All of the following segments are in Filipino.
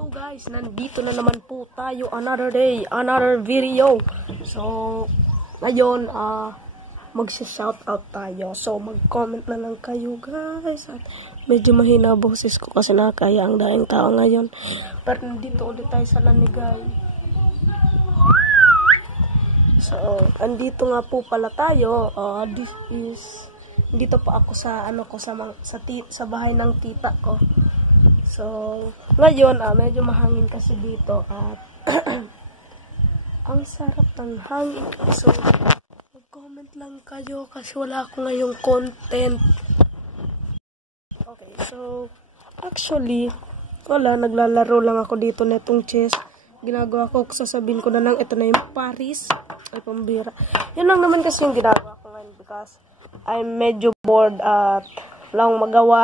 Hello guys, nandito na naman po tayo, another day, another video. So, ngayon, magsa-shoutout tayo. So, mag-comment na lang kayo guys. At medyo mahina boses ko kasi nakakaya ang daing tao ngayon. Pero nandito ulit tayo sa Lanigay. So, andito nga po pala tayo. Dito pa ako sa sa bahay ng tita ko. So, ngayon, medyo mahangin kasi dito at ang sarap ng hangin. So, mag-comment lang kayo kasi wala ako ngayong content. Okay, so, actually, wala, naglalaro lang ako dito netong chess. Ginagawa ko, sasabihin ko na lang, ito na yung Paris. Ay, pambira. Yun lang naman kasi yung ginagawa ko ngayon because I'm medyo bored at wala akong magawa.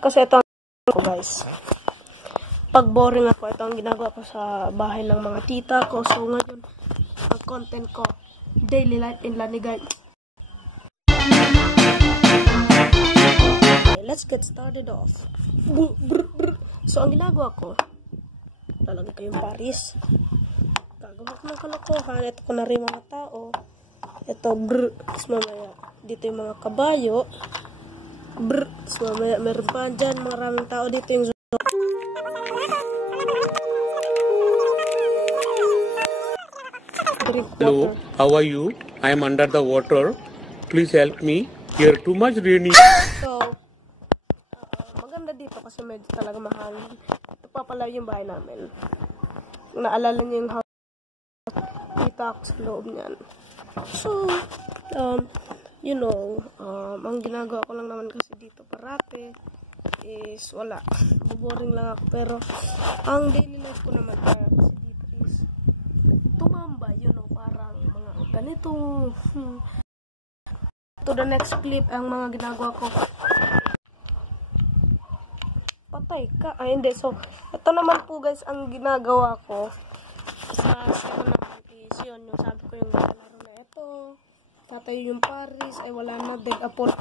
Kasi ito ko guys. Pag boring ako, ito ang ginagawa ko sa bahay ng mga tita ko. So ngayon, ang content ko, daily life in Lanigay. Okay, let's get started off. So ang ginagawa ko, talaga kayong Paris. Gagawa ko ng kalokohan. Ito ko na rin mga tao. Ito, tapos mamaya, dito yung mga kabayo. So, meron pa dyan, maraming tao dito yung Hello, how are you? I am under the water. Please help me. Here too much raining. So, maganda dito kasi medyo talaga mahangin. Ito pa pala yung bahay namin. Kung naalala niyo yung house, dito ako sa loob niyan. So, you know, ang ginagawa ko lang naman kasi dito parate is wala. Boring lang ako. Pero, ang daily life ko naman kaya kasi dito is tumamba, you know, parang mga ganito. To the next clip, ang mga ginagawa ko. Patay ka. Ay, hindi. So, ito naman po guys, ang ginagawa ko sa naman is yun, yung sabi ko yung laro na ito. Tatay yung Paris, ay wala na, dead apple.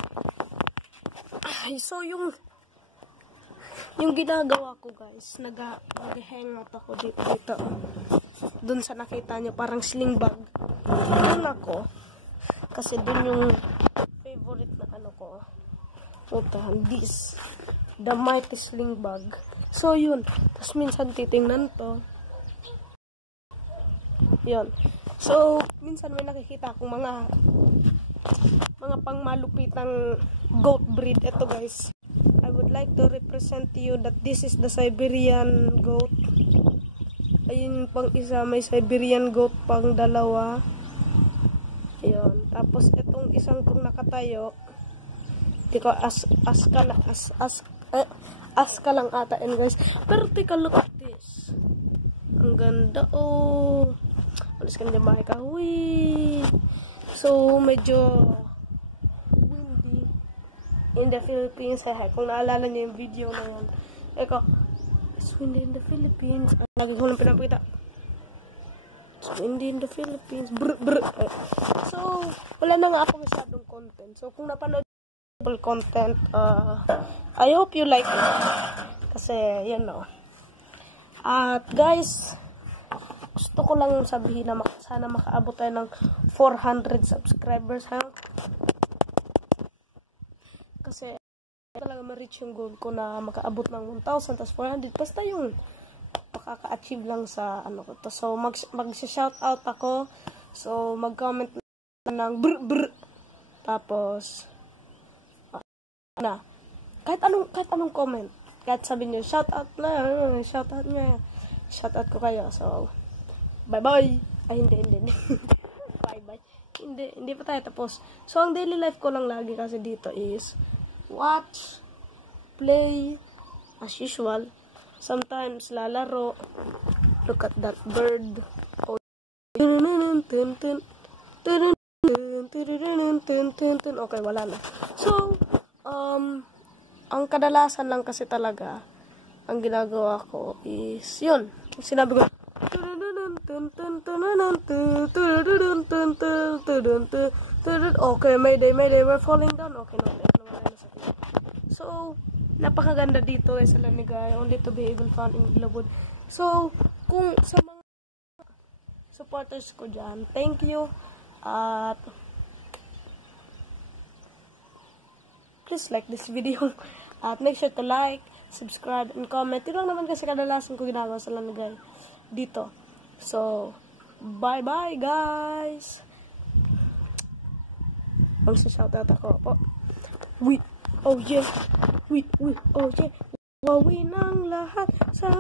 Ay, so yung ginagawa ko guys, nag-hangout ako dito. Dun sa nakita nyo, parang sling bag. Dun ako, kasi dun yung favorite na ano ko. This, the mighty sling bag. So yun, tapos minsan titingnan to. Yun. So, minsan may nakikita akong mga pangmalupitang goat breed. Ito guys, I would like to represent to you that this is the Siberian goat. Ayun pang isa, may Siberian goat pang dalawa. Ayun. Tapos itong isang kong nakatayo, di ko aska lang ata yan guys. Pero take a look at this. Ang ganda oh. Alis ka na dyan bahay ka. Uy! So, medyo windy in the Philippines. Kung naalala niyo yung video na yun. Eko, it's windy in the Philippines. Lagi ko lang pinapakita. It's windy in the Philippines. So, wala na nga ako masyadong content. So, kung napanood content, I hope you like it. Kasi, you know. At guys, gusto ko lang sabihin na sana makaabot tayo ng 400 subscribers, ha? Kasi talaga ma-reach yung goal ko na makaabot ng 1,000 tapos 400. Basta yung makaka-achieve lang sa ano ko to. So, mag-shoutout ako. So, mag-comment ng Tapos, kahit anong comment. Kahit sabihin nyo, shoutout ko kayo. So, bye-bye. Ay, hindi. Bye-bye. Hindi pa tayo tapos. So, ang daily life ko lang lagi kasi dito is watch, play, as usual. Sometimes, lalaro. Look at that bird. Okay, wala na. So, ang kadalasan lang kasi talaga, ang ginagawa ko is, yun. Sinabi ko, okay, mayday, we're falling down. Okay, no, so, napakaganda dito sa Lanigay, only to be able found in Ilabod. So, kung sa mga supporters ko dyan, thank you, at please like this video, at make sure to like, subscribe, and comment. Yun lang naman kasi kadalasan ko ginagawa sa Lanigay dito. So, bye-bye guys! Magsa-shoutout ako po. Wait, oh yeah. Wait, oh yeah. Wawin ang lahat sa...